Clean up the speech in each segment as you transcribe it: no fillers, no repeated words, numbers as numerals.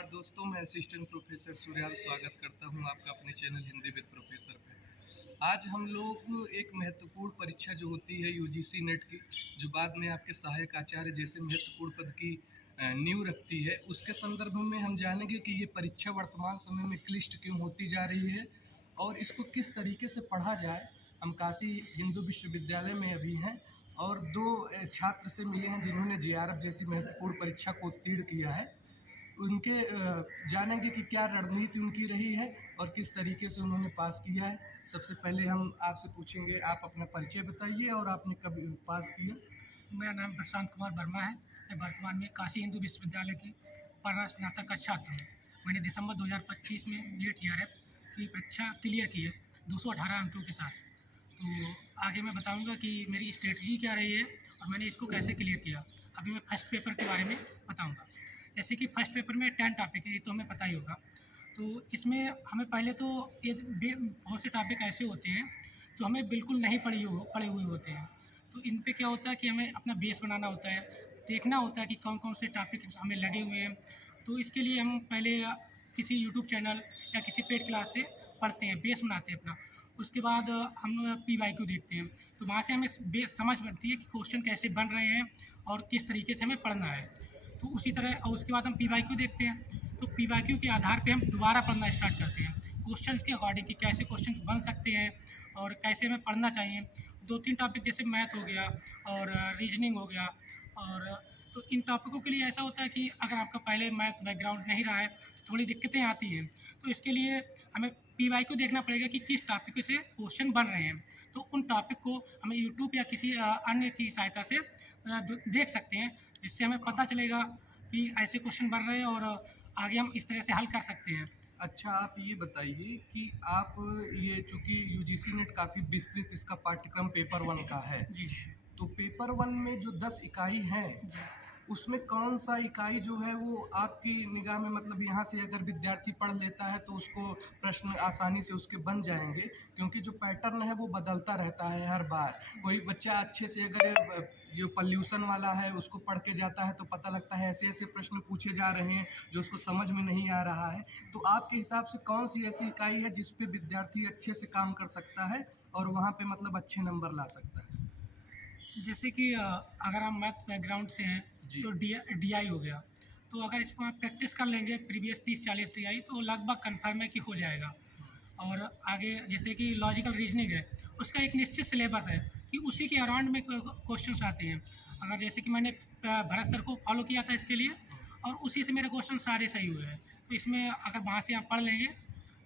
नमस्कार दोस्तों, मैं असिस्टेंट प्रोफेसर सूर्याल स्वागत करता हूं आपका अपने चैनल हिंदी विद प्रोफेसर पे। आज हम लोग एक महत्वपूर्ण परीक्षा जो होती है यूजीसी नेट की, जो बाद में आपके सहायक आचार्य जैसे महत्वपूर्ण पद की नींव रखती है, उसके संदर्भ में हम जानेंगे कि ये परीक्षा वर्तमान समय में क्लिष्ट क्यों होती जा रही है और इसको किस तरीके से पढ़ा जाए। हम काशी हिंदू विश्वविद्यालय में अभी हैं और दो छात्र से मिले हैं जिन्होंने जेआरएफ जैसी महत्वपूर्ण परीक्षा को उत्तीर्ण किया है। उनके जानेंगे कि क्या रणनीति उनकी रही है और किस तरीके से उन्होंने पास किया है। सबसे पहले हम आपसे पूछेंगे, आप अपना परिचय बताइए और आपने कब पास किया। मेरा नाम प्रशांत कुमार वर्मा है। मैं वर्तमान में काशी हिंदू विश्वविद्यालय की पढ़ा स्नातक का छात्र हूँ। मैंने दिसंबर 2025 में नीट जेआरएफ की परीक्षा क्लियर की है 218 अंकों के साथ। तो आगे मैं बताऊंगा कि मेरी स्ट्रेटजी क्या रही है और मैंने इसको कैसे क्लियर किया। अभी मैं फर्स्ट पेपर के बारे में बताऊंगा। जैसे कि फर्स्ट पेपर में 10 टॉपिक है, ये तो हमें पता ही होगा। तो इसमें हमें पहले तो ये बहुत से टॉपिक ऐसे होते हैं जो हमें बिल्कुल नहीं पढ़े हुए होते हैं। तो इन पे क्या होता है कि हमें अपना बेस बनाना होता है, देखना होता है कि कौन कौन से टॉपिक हमें लगे हुए हैं। तो इसके लिए हम पहले किसी यूट्यूब चैनल या किसी पेड क्लास से पढ़ते हैं, बेस बनाते हैं अपना। उसके बाद हम PYQ देखते हैं, तो वहाँ से हमें बेस समझ बनती है कि क्वेश्चन कैसे बन रहे हैं और किस तरीके से हमें पढ़ना है। तो उसी तरह और उसके बाद हम PYQ देखते हैं, तो PYQ के आधार पे हम दोबारा पढ़ना स्टार्ट करते हैं क्वेश्चंस के अकॉर्डिंग कि कैसे क्वेश्चंस बन सकते हैं और कैसे हमें पढ़ना चाहिए। 2-3 टॉपिक जैसे मैथ हो गया और रीजनिंग हो गया। और तो इन टॉपिकों के लिए ऐसा होता है कि अगर आपका पहले मैथ बैकग्राउंड नहीं रहा है तो थोड़ी दिक्कतें आती हैं। तो इसके लिए हमें PYQ देखना पड़ेगा कि किस टॉपिक से क्वेश्चन बन रहे हैं। तो उन टॉपिक को हमें यूट्यूब या किसी अन्य की सहायता से देख सकते हैं, जिससे हमें पता चलेगा कि ऐसे क्वेश्चन बन रहे हैं और आगे हम इस तरह से हल कर सकते हैं। अच्छा, आप ये बताइए कि आप ये चूँकि यूजीसी नेट काफ़ी विस्तृत इसका पाठ्यक्रम पेपर 1 का है, जी तो पेपर 1 में जो 10 इकाई हैं, जी। उसमें कौन-सा इकाई जो है वो आपकी निगाह में, मतलब यहाँ से अगर विद्यार्थी पढ़ लेता है तो उसको प्रश्न आसानी से उसके बन जाएँगे, क्योंकि जो पैटर्न है वो बदलता रहता है हर बार। कोई बच्चा अच्छे से अगर जो पॉल्यूशन वाला है उसको पढ़ के जाता है तो पता लगता है ऐसे-ऐसे प्रश्न पूछे जा रहे हैं जो उसको समझ में नहीं आ रहा है। तो आपके हिसाब से कौन-सी ऐसी इकाई है जिस पे विद्यार्थी अच्छे से काम कर सकता है और वहाँ पे मतलब अच्छे नंबर ला सकता है? जैसे कि अगर हम मैथ बैकग्राउंड से हैं जी। तो DI हो गया। तो अगर इसको आप प्रैक्टिस कर लेंगे प्रीवियस 30-40 DI तो लगभग कन्फर्म है कि हो जाएगा। और आगे जैसे कि लॉजिकल रीजनिंग है, उसका एक निश्चित सिलेबस है कि उसी के अराउंड में क्वेश्चंस आते हैं। अगर जैसे कि मैंने भरत सर को फॉलो किया था इसके लिए और उसी से मेरे क्वेश्चन सारे सही हुए हैं। तो इसमें अगर वहाँ से आप पढ़ लेंगे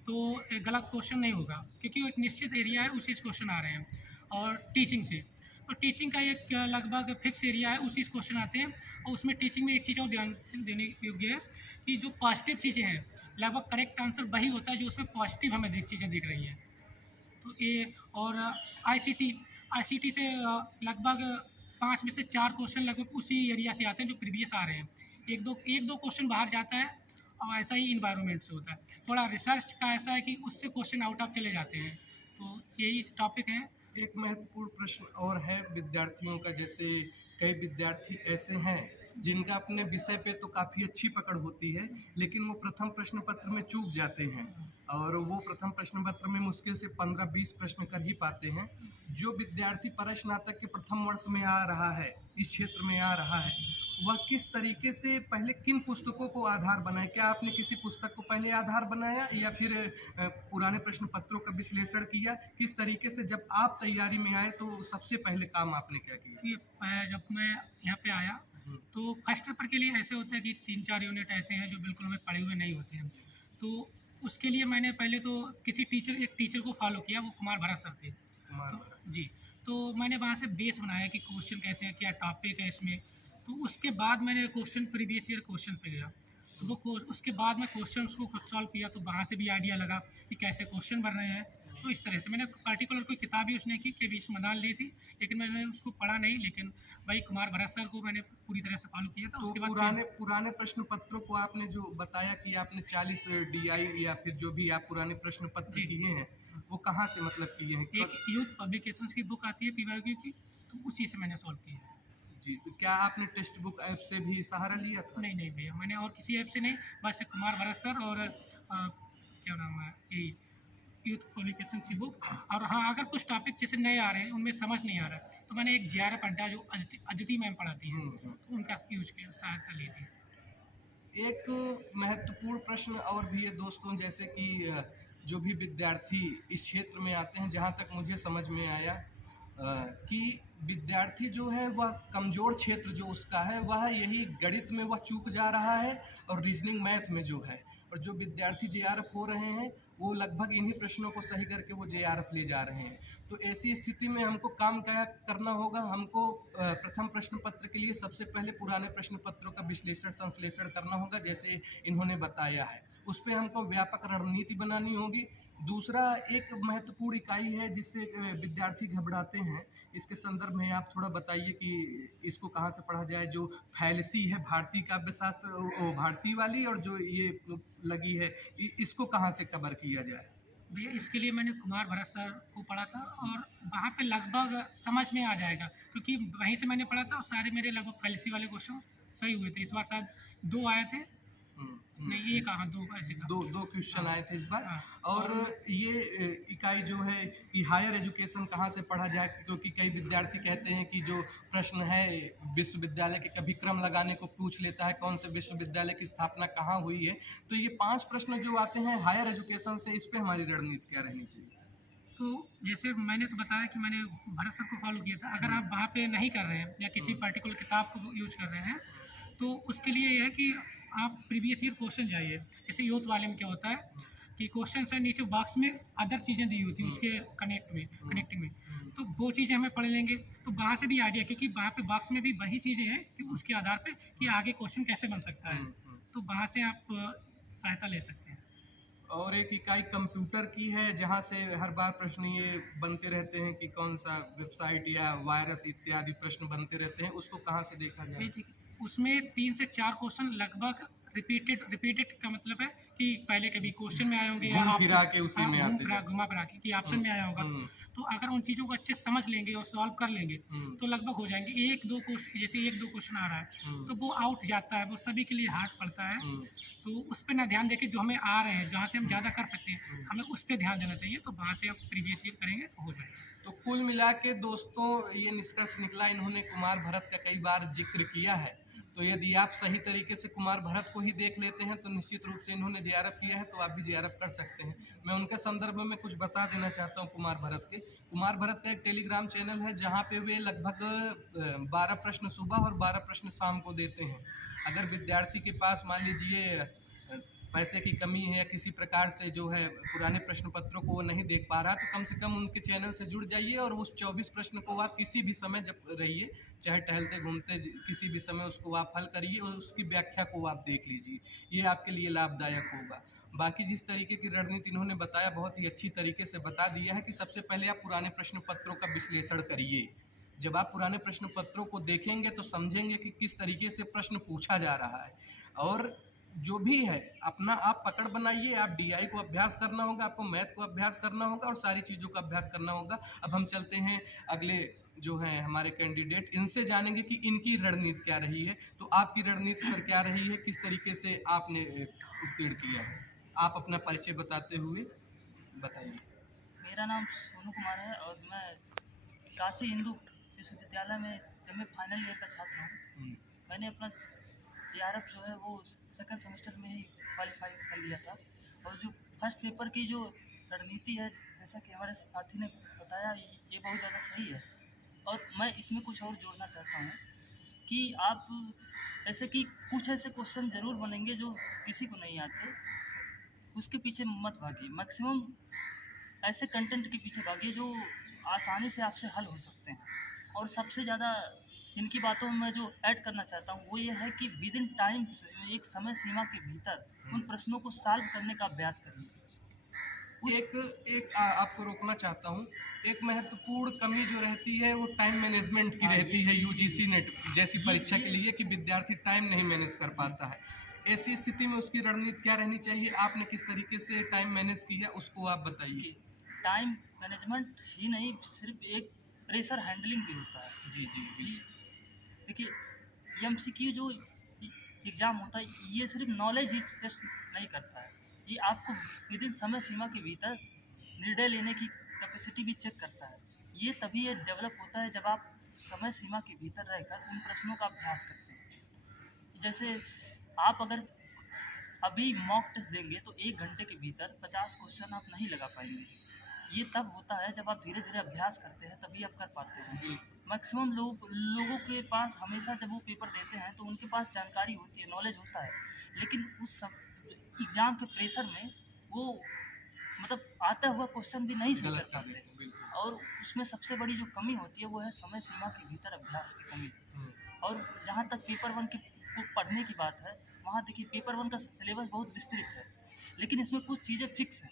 तो एक गलत क्वेश्चन नहीं होगा, क्योंकि वो एक निश्चित एरिया है, उसी से क्वेश्चन आ रहे हैं। और टीचिंग से, तो टीचिंग का एक लगभग फिक्स एरिया है, उसी से क्वेश्चन आते हैं। और उसमें टीचिंग में एक चीज़ और ध्यान देने योग्य है कि जो पॉजिटिव चीज़ें हैं, लगभग करेक्ट आंसर वही होता है जो उसमें पॉजिटिव हमें चीज़ें दिख रही हैं। तो ये और ICT से लगभग 5 में से 4 क्वेश्चन लगभग उसी एरिया से आते हैं जो प्रीवियस आ रहे हैं। एक दो क्वेश्चन बाहर जाता है और ऐसा ही इन्वायरमेंट से होता है। थोड़ा रिसर्च का ऐसा है कि उससे क्वेश्चन आउट ऑफ चले जाते हैं। तो यही टॉपिक है। एक महत्वपूर्ण प्रश्न और है विद्यार्थियों का, जैसे कई विद्यार्थी ऐसे हैं जिनका अपने विषय पे तो काफ़ी अच्छी पकड़ होती है, लेकिन वो प्रथम प्रश्न पत्र में चूक जाते हैं और वो प्रथम प्रश्न पत्र में मुश्किल से 15-20 प्रश्न कर ही पाते हैं। जो विद्यार्थी परस्नातक के प्रथम वर्ष में आ रहा है, इस क्षेत्र में आ रहा है, वह किस तरीके से पहले किन पुस्तकों को आधार बनाए? क्या आपने किसी पुस्तक को पहले आधार बनाया या फिर पुराने प्रश्न पत्रों का विश्लेषण किया? किस तरीके से जब आप तैयारी में आए तो सबसे पहले काम आपने क्या किया? कि जब मैं यहाँ पे आया तो फर्स्ट पेपर के लिए ऐसे होता है कि 3-4 यूनिट ऐसे हैं जो बिल्कुल हमें पढ़े हुए नहीं होते हैं। तो उसके लिए मैंने पहले तो एक टीचर को फॉलो किया, वो कुमार भरत सर थे। कुमार तो भरत। जी, तो मैंने वहाँ से बेस बनाया कि क्वेश्चन कैसे हैं, क्या टॉपिक है इसमें। तो उसके बाद मैंने प्रीवियस ईयर क्वेश्चन पे गया। तो उसके बाद मैं क्वेश्चंस को खुद सॉल्व किया, तो वहाँ से भी आइडिया लगा कि कैसे क्वेश्चन बन रहे हैं। तो इस तरह से मैंने पर्टिकुलर कोई किताब यूज़ नहीं की कि बीच में ली थी, लेकिन मैंने उसको पढ़ा नहीं, लेकिन भाई कुमार भरत सर को मैंने पूरी तरह से फॉलो किया था। तो उसके बाद पुराने प्रश्न पत्रों को आपने जो बताया कि आपने 40 DI या फिर जो भी आप पुराने प्रश्न पत्र जी, जी। किए हैं, वो कहाँ से मतलब किए हैं? एक यूथ पब्लिकेशंस की बुक आती है PYQ की, तो उसी से मैंने सॉल्व किया है। जी, तो क्या आपने टेक्स्ट बुक ऐप से भी सहारा लिया था? नहीं नहीं भैया, मैंने और किसी ऐप से नहीं, बस कुमार भरत सर और क्या नाम है ये यूथ पब्लिकेशन की बुक। और हाँ, अगर कुछ टॉपिक जैसे नए आ रहे हैं, उनमें समझ नहीं आ रहा है, तो मैंने एक JRF अड्डा जो अदिति मैम पढ़ाती हैं, हुँ। तो उनका यूज किया, सहायता ली थी। एक महत्वपूर्ण प्रश्न और भी है दोस्तों, जैसे कि जो भी विद्यार्थी इस क्षेत्र में आते हैं, जहाँ तक मुझे समझ में आया कि विद्यार्थी जो है वह कमज़ोर क्षेत्र जो उसका है वह यही गणित में वह चूक जा रहा है और रीजनिंग मैथ में जो है, और जो विद्यार्थी JRF हो रहे हैं वो लगभग इन्हीं प्रश्नों को सही करके वो JRF ले जा रहे हैं। तो ऐसी स्थिति में हमको काम क्या करना होगा? हमको प्रथम प्रश्न पत्र के लिए सबसे पहले पुराने प्रश्न पत्रों का विश्लेषण संश्लेषण करना होगा, जैसे इन्होंने बताया है। उस पे हमको व्यापक रणनीति बनानी होगी। दूसरा एक महत्वपूर्ण इकाई है जिससे विद्यार्थी घबराते हैं, इसके संदर्भ में आप थोड़ा बताइए कि इसको कहाँ से पढ़ा जाए? जो फैलेसी है भारतीय काव्यशास्त्र वो भारतीय वाली, और जो ये लगी है इसको कहाँ से कवर किया जाए? भैया इसके लिए मैंने कुमार भरत सर को पढ़ा था, और वहाँ पे लगभग समझ में आ जाएगा, क्योंकि वहीं से मैंने पढ़ा था और सारे मेरे लगभग फैलेसी वाले क्वेश्चन सही हुए थे। इस बार शायद 2 आए थे, नहीं 1 हाँ 2 ऐसे था। 2 क्वेश्चन आए थे इस बार। हाँ, और ये इकाई जो है कि हायर एजुकेशन कहाँ से पढ़ा जाए, क्योंकि कई विद्यार्थी कहते हैं कि जो प्रश्न है विश्वविद्यालय के कभी क्रम लगाने को पूछ लेता है, कौन से विश्वविद्यालय की स्थापना कहाँ हुई है। तो ये 5 प्रश्न जो आते हैं हायर एजुकेशन से, इस पे हमारी रणनीति क्या रहनी चाहिए? तो जैसे मैंने तो बताया कि मैंने भरत सर को फॉलो किया था। अगर आप वहाँ पे नहीं कर रहे हैं या किसी पर्टिकुलर किताब को यूज कर रहे हैं, तो उसके लिए ये है कि आप प्रीवियस ईयर क्वेश्चन जाइए। जैसे यूथ वाले में क्या होता है कि क्वेश्चन से नीचे बॉक्स में अदर चीज़ें दी होती हैं उसके कनेक्टिंग में, तो वो चीज़ें हमें पढ़ लेंगे तो वहाँ से भी आइडिया, क्योंकि वहाँ पे बॉक्स में भी वही चीज़ें हैं कि उसके आधार पे कि आगे क्वेश्चन कैसे बन सकता है, तो वहाँ से आप सहायता ले सकते हैं। और एक इकाई कंप्यूटर की है, जहाँ से हर बार प्रश्न ये बनते रहते हैं कि कौन सा वेबसाइट या वायरस इत्यादि प्रश्न बनते रहते हैं, उसको कहाँ से देखा जाए? नहीं ठीक है, उसमें 3 से 4 क्वेश्चन लगभग रिपीटेड का मतलब है कि पहले कभी क्वेश्चन में आए होंगे या घूम फिरा ऑप्शन, के उसी हाँ, में आते जाते घुमा फिरा के कि ऑप्शन में आया होगा। हैं। तो अगर उन चीज़ों को अच्छे से समझ लेंगे और सॉल्व कर लेंगे तो लगभग हो जाएंगे। 1-2 क्वेश्चन, जैसे 1-2 क्वेश्चन आ रहा है तो वो आउट जाता है, वो सभी के लिए हार्ड पड़ता है, तो उस पर ना ध्यान देके जो हमें आ रहे हैं, जहाँ से हम ज़्यादा कर सकते हैं, हमें उस पर ध्यान देना चाहिए, तो वहाँ से आप प्रीवियस ईयर करेंगे तो हो जाएगा। तो कुल मिला के दोस्तों ये निष्कर्ष निकला, इन्होंने कुमार भरत का कई बार जिक्र किया है, तो यदि आप सही तरीके से कुमार भरत को ही देख लेते हैं तो निश्चित रूप से इन्होंने JRF किया है, तो आप भी JRF कर सकते हैं। मैं उनके संदर्भ में कुछ बता देना चाहता हूँ कुमार भरत के। कुमार भरत का एक टेलीग्राम चैनल है जहाँ पे वे लगभग 12 प्रश्न सुबह और 12 प्रश्न शाम को देते हैं। अगर विद्यार्थी के पास मान लीजिए पैसे की कमी है या किसी प्रकार से जो है पुराने प्रश्न पत्रों को वो नहीं देख पा रहा, तो कम से कम उनके चैनल से जुड़ जाइए और उस 24 प्रश्न को आप किसी भी समय जब रहिए, चाहे टहलते घूमते किसी भी समय उसको आप हल करिए और उसकी व्याख्या को आप देख लीजिए, ये आपके लिए लाभदायक होगा। बाकी जिस तरीके की रणनीति इन्होंने बताया बहुत ही अच्छी तरीके से बता दिया है कि सबसे पहले आप पुराने प्रश्न पत्रों का विश्लेषण करिए। जब आप पुराने प्रश्न पत्रों को देखेंगे तो समझेंगे कि किस तरीके से प्रश्न पूछा जा रहा है, और जो भी है अपना आप पकड़ बनाइए। आप DI को अभ्यास करना होगा, आपको मैथ को अभ्यास करना होगा और सारी चीज़ों का अभ्यास करना होगा। अब हम चलते हैं अगले जो हैं हमारे कैंडिडेट, इनसे जानेंगे कि इनकी रणनीति क्या रही है। तो आपकी रणनीति सर क्या रही है, किस तरीके से आपने उत्तीर्ण किया है? आप अपना परिचय बताते हुए बताइए। मेरा नाम सोनू कुमार है और मैं काशी हिंदू विश्वविद्यालय में मैं फाइनल ईयर का छात्र हूँ। मैंने अपना JRF जो है वो सेकंड सेमेस्टर में ही क्वालिफाई कर लिया था, और जो फर्स्ट पेपर की जो रणनीति है, जैसा कि हमारे साथी ने बताया, ये बहुत ज़्यादा सही है। और मैं इसमें कुछ और जोड़ना चाहता हूँ कि आप ऐसे कि कुछ ऐसे क्वेश्चन ज़रूर बनेंगे जो किसी को नहीं आते, उसके पीछे मत भागिए। मैक्सिमम ऐसे कंटेंट के पीछे भागिए जो आसानी से आपसे हल हो सकते हैं। और सबसे ज़्यादा इनकी बातों में जो ऐड करना चाहता हूँ वो ये है कि विद इन टाइम, एक समय सीमा के भीतर उन प्रश्नों को सॉल्व करने का अभ्यास करिए। आपको रोकना चाहता हूँ, एक महत्वपूर्ण कमी जो रहती है वो टाइम मैनेजमेंट की रहती है UGC नेट जैसी परीक्षा के लिए, कि विद्यार्थी टाइम नहीं मैनेज कर पाता है। ऐसी स्थिति में उसकी रणनीति क्या रहनी चाहिए? आपने किस तरीके से टाइम मैनेज किया उसको आप बताइए। टाइम मैनेजमेंट ही नहीं, सिर्फ एक प्रेशर हैंडलिंग भी होता है। जी जी जी। देखिए एमसीक्यू जो एग्ज़ाम होता है ये सिर्फ नॉलेज ही टेस्ट नहीं करता है, ये आपको विद इन समय सीमा के भीतर निर्णय लेने की कैपेसिटी भी चेक करता है। ये तभी ये डेवलप होता है जब आप समय सीमा के भीतर रहकर उन प्रश्नों का अभ्यास करते हैं। जैसे आप अगर अभी मॉक टेस्ट देंगे तो 1 घंटे के भीतर 50 क्वेश्चन आप नहीं लगा पाएंगे। ये तब होता है जब आप धीरे धीरे अभ्यास करते हैं, तभी आप कर पाते हैं। मैक्सिमम लोगों के पास हमेशा जब वो पेपर देते हैं तो उनके पास जानकारी होती है, नॉलेज होता है, लेकिन उस एग्ज़ाम के प्रेशर में वो मतलब आता हुआ क्वेश्चन भी नहीं सही कर पाते। और उसमें सबसे बड़ी जो कमी होती है वो है समय सीमा के भीतर अभ्यास की कमी। और जहाँ तक पेपर 1 को पढ़ने की बात है, वहाँ देखिए पेपर 1 का सिलेबस बहुत विस्तृत है, लेकिन इसमें कुछ चीज़ें फिक्स हैं।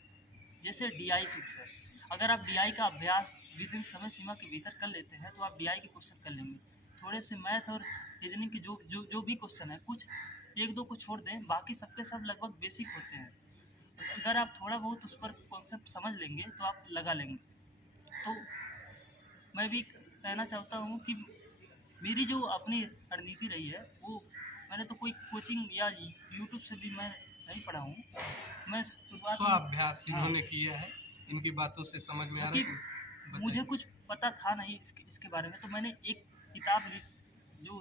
जैसे डीआई फिक्स है। अगर आप डीआई का अभ्यास विद इन समय सीमा के भीतर कर लेते हैं तो आप डीआई के क्वेश्चन कर लेंगे। थोड़े से मैथ और रीजनिंग के जो भी क्वेश्चन है, कुछ 1-2 को छोड़ दें, बाकी सबके सब लगभग बेसिक होते हैं। अगर आप थोड़ा बहुत उस पर कॉन्सेप्ट समझ लेंगे तो आप लगा लेंगे। तो मैं भी कहना चाहता हूँ कि मेरी जो अपनी रणनीति रही है वो मैंने तो कोई कोचिंग या यूट्यूब से भी मैं नहीं पढ़ा हूँ। मैं शुरुआत स्वाभ्यास इन्होंने किया है, इनकी बातों से समझ में आ रहा है। मुझे कुछ पता था नहीं इसके बारे में, तो मैंने एक किताब जो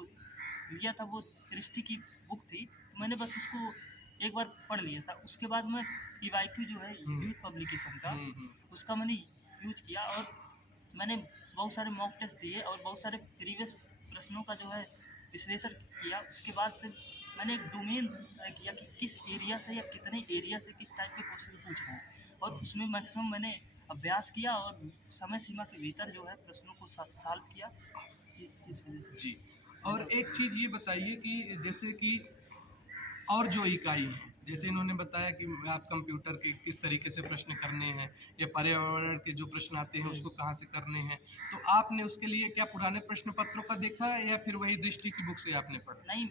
लिया था वो सृष्टि की बुक थी, तो मैंने बस उसको एक बार पढ़ लिया था। उसके बाद मैं ईवाईक्यू जो है यूथ पब्लिकेशन का, उसका मैंने यूज किया और मैंने बहुत सारे मॉक टेस्ट दिए और बहुत सारे प्रीवियस प्रश्नों का जो है विश्लेषण किया। उसके बाद से मैंने एक डोमेन तय किया कि किस एरिया से या कितने एरिया से किस टाइप के क्वेश्चन पूछ रहे हैं, और उसमें मैक्सिमम मैंने अभ्यास किया और समय सीमा के भीतर जो है प्रश्नों को सॉल्व किया। इस वजह से जी। और एक चीज़ ये बताइए कि जैसे कि और जो इकाई हैं, जैसे इन्होंने बताया कि आप कंप्यूटर के किस तरीके से प्रश्न करने हैं या पर्यावरण के जो प्रश्न आते हैं उसको कहाँ से करने हैं, तो आपने उसके लिए क्या पुराने प्रश्न पत्रों का देखा या फिर वही दृष्टि की बुक से आपने पढ़ा? नहीं,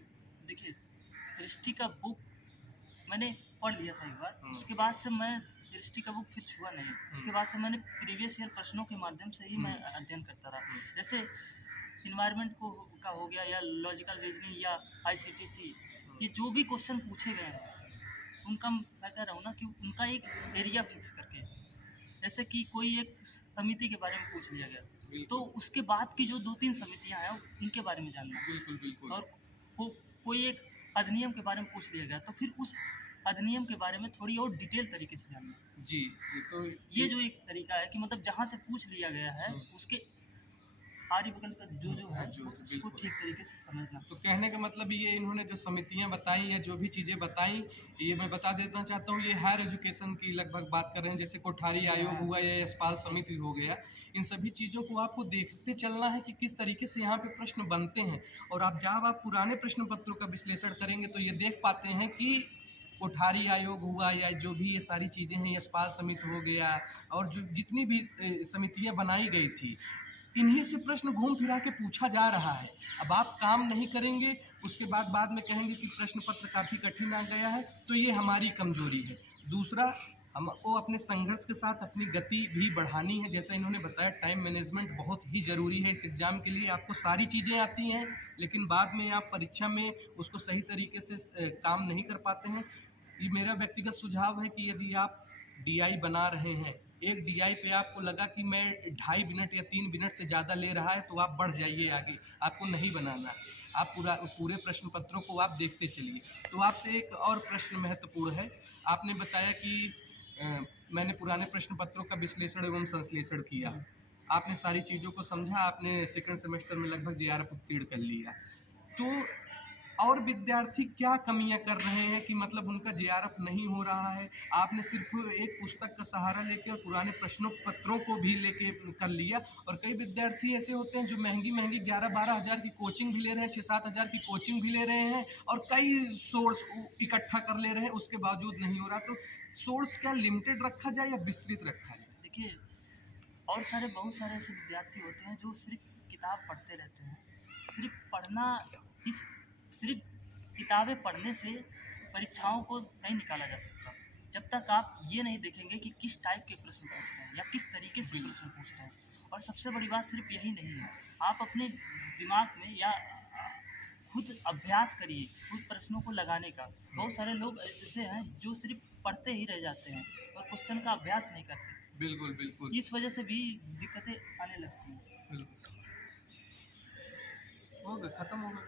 देखिए दृष्टि का बुक मैंने पढ़ लिया था एक बार, उसके बाद से मैं दृष्टि का बुक फिर छुआ नहीं। उसके बाद से मैंने प्रीवियस ईयर प्रश्नों के माध्यम से ही मैं अध्ययन करता रहा। जैसे इन्वायरमेंट का हो गया या लॉजिकल रीजनिंग या आईसीटीसी, ये जो भी क्वेश्चन पूछे गए हैं उनका मैं कह रहा हूँ ना कि उनका एक एरिया फिक्स करके, जैसे कि कोई एक समिति के बारे में पूछ लिया गया तो उसके बाद की जो 2-3 समितियाँ हैं उनके बारे में जानना। बिल्कुल। और कोई एक अधिनियम के बारे में पूछ लिया गया तो फिर उस अधिनियम के बारे में थोड़ी और डिटेल तरीके से जानना। जी, तो ये जो एक तरीका है कि मतलब जहाँ से पूछ लिया गया है उसके आगे बगल का जो है उसको ठीक तरीके से समझना। तो कहने का मतलब ये इन्होंने जो समितियां बताई या जो भी चीज़ें बताई, ये मैं बता देना चाहता हूँ, ये हायर एजुकेशन की लगभग बात कर रहे हैं। जैसे कोठारी आयोग हुआ या यशपाल समिति हो गया, इन सभी चीज़ों को आपको देखते चलना है कि किस तरीके से यहाँ पे प्रश्न बनते हैं। और आप जब आप पुराने प्रश्न पत्रों का विश्लेषण करेंगे तो ये देख पाते हैं कि कोठारी आयोग हुआ या जो भी ये सारी चीज़ें हैं, यशपाल समिति हो गया और जो जितनी भी समितियाँ बनाई गई थी, इन्हीं से प्रश्न घूम फिरा के पूछा जा रहा है। अब आप काम नहीं करेंगे, उसके बाद में कहेंगे कि प्रश्न पत्र काफ़ी कठिन आ गया है, तो ये हमारी कमजोरी है। दूसरा, हमको अपने संघर्ष के साथ अपनी गति भी बढ़ानी है। जैसा इन्होंने बताया, टाइम मैनेजमेंट बहुत ही ज़रूरी है इस एग्ज़ाम के लिए। आपको सारी चीज़ें आती हैं लेकिन बाद में आप परीक्षा में उसको सही तरीके से काम नहीं कर पाते हैं। ये मेरा व्यक्तिगत सुझाव है कि यदि आप डीआई बना रहे हैं, एक डीआई पे आपको लगा कि मैं 2.5 मिनट या 3 मिनट से ज़्यादा ले रहा है, तो आप बढ़ जाइए आगे, आपको नहीं बनाना है। आप पूरे प्रश्न पत्रों को आप देखते चलिए। तो आपसे एक और प्रश्न महत्वपूर्ण है। आपने बताया कि मैंने पुराने प्रश्न पत्रों का विश्लेषण एवं संश्लेषण किया, आपने सारी चीज़ों को समझा, आपने सेकंड सेमेस्टर में लगभग जेआरएफ उत्तीर्ण कर लिया। तो और विद्यार्थी क्या कमियां कर रहे हैं कि मतलब उनका जेआरएफ नहीं हो रहा है? आपने सिर्फ एक पुस्तक का सहारा लेके और पुराने प्रश्नों पत्रों को भी लेके कर लिया, और कई विद्यार्थी ऐसे होते हैं जो महंगी 11-12 हज़ार की कोचिंग भी ले रहे हैं, 6-7 हज़ार की कोचिंग भी ले रहे हैं और कई सोर्स इकट्ठा कर ले रहे हैं, उसके बावजूद नहीं हो रहा। तो सोर्स क्या लिमिटेड रखा जाए या विस्तृत रखा जाए? देखिए, और बहुत सारे ऐसे विद्यार्थी होते हैं जो सिर्फ किताब पढ़ते रहते हैं। सिर्फ किताबें पढ़ने से परीक्षाओं को नहीं निकाला जा सकता जब तक आप ये नहीं देखेंगे कि किस टाइप के प्रश्न पूछ रहे हैं या किस तरीके से प्रश्न पूछ रहे हैं। और सबसे बड़ी बात सिर्फ यही नहीं है, आप अपने दिमाग में या खुद अभ्यास करिए, खुद प्रश्नों को लगाने का। बहुत सारे लोग ऐसे हैं जो सिर्फ पढ़ते ही रह जाते हैं और क्वेश्चन का अभ्यास नहीं करते। बिल्कुल बिल्कुल इस वजह से भी दिक्कतें आने लगती हैं। बिल्कुल। हो गया, खत्म हो गया।